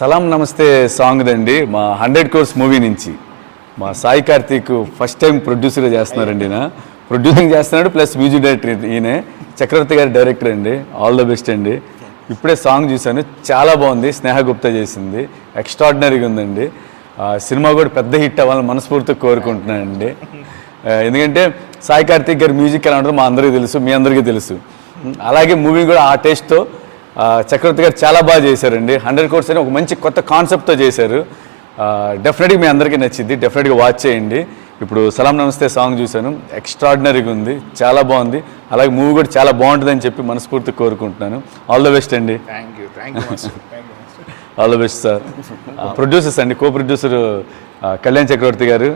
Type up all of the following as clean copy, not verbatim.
సలాం నమస్తే సాంగ్ దండి మా 100 Crores movie నుంచి మా సాయి కార్తీక్ ఫస్ట్ టైం ప్రొడ్యూసర్గా చేస్తున్నారండి. ప్రొడ్యూసింగ్ చేస్తున్నాడు ప్లస్ మ్యూజిక్ డైరెక్టర్ ఈయనే. చక్రవర్తి గారి డైరెక్టర్ అండి. ఆల్ ద బెస్ట్ అండి. ఇప్పుడే సాంగ్ చూశాను, చాలా బాగుంది. స్నేహ గుప్తా చేసింది, ఎక్స్ట్రాడినరీగా ఉందండి. సినిమా కూడా పెద్ద హిట్ అవ్వాలని మనస్ఫూర్తిగా కోరుకుంటున్నానండి. ఎందుకంటే సాయి కార్తీక్ గారి మ్యూజిక్ ఎలా ఉంటుందో మా అందరికీ తెలుసు, మీ అందరికీ తెలుసు. అలాగే మూవీ కూడా ఆ టేస్ట్తో చక్రవర్తి గారు చాలా బాగా చేశారండి. 100 Crores అని ఒక మంచి కొత్త కాన్సెప్ట్తో చేశారు. డెఫినెట్గా మీ అందరికీ నచ్చింది, డెఫినెట్గా వాచ్ చేయండి. ఇప్పుడు సలాం నమస్తే సాంగ్ చూశాను, ఎక్స్ట్రాడినరీగా ఉంది, చాలా బాగుంది. అలాగే మూవీ కూడా చాలా బాగుంటుందని చెప్పి మనస్ఫూర్తిగా కోరుకుంటున్నాను. ఆల్ ద బెస్ట్ అండి. All the best sir. Producers అండి, కో ప్రొడ్యూసర్ కళ్యాణ్ చక్రవర్తి గారు,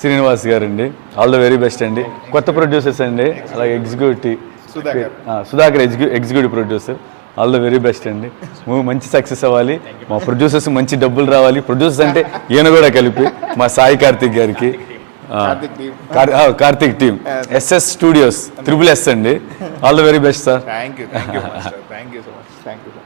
శ్రీనివాస్ గారు అండి. ఆల్ ద వెరీ బెస్ట్ అండి. కొత్త ప్రొడ్యూసర్స్ అండి, అలాగే executive Sudhakar executive producer. All the very best అండి. మూవీ మంచి సక్సెస్ అవ్వాలి, మా ప్రొడ్యూసర్స్ మంచి డబ్బులు రావాలి. ప్రొడ్యూసర్స్ అంటే ఈయన కూడా కలిపి మా సాయి కార్తిక్ గారికి, Karthik team, SS studios, SSS అండి. All the very best sir. Thank you so much.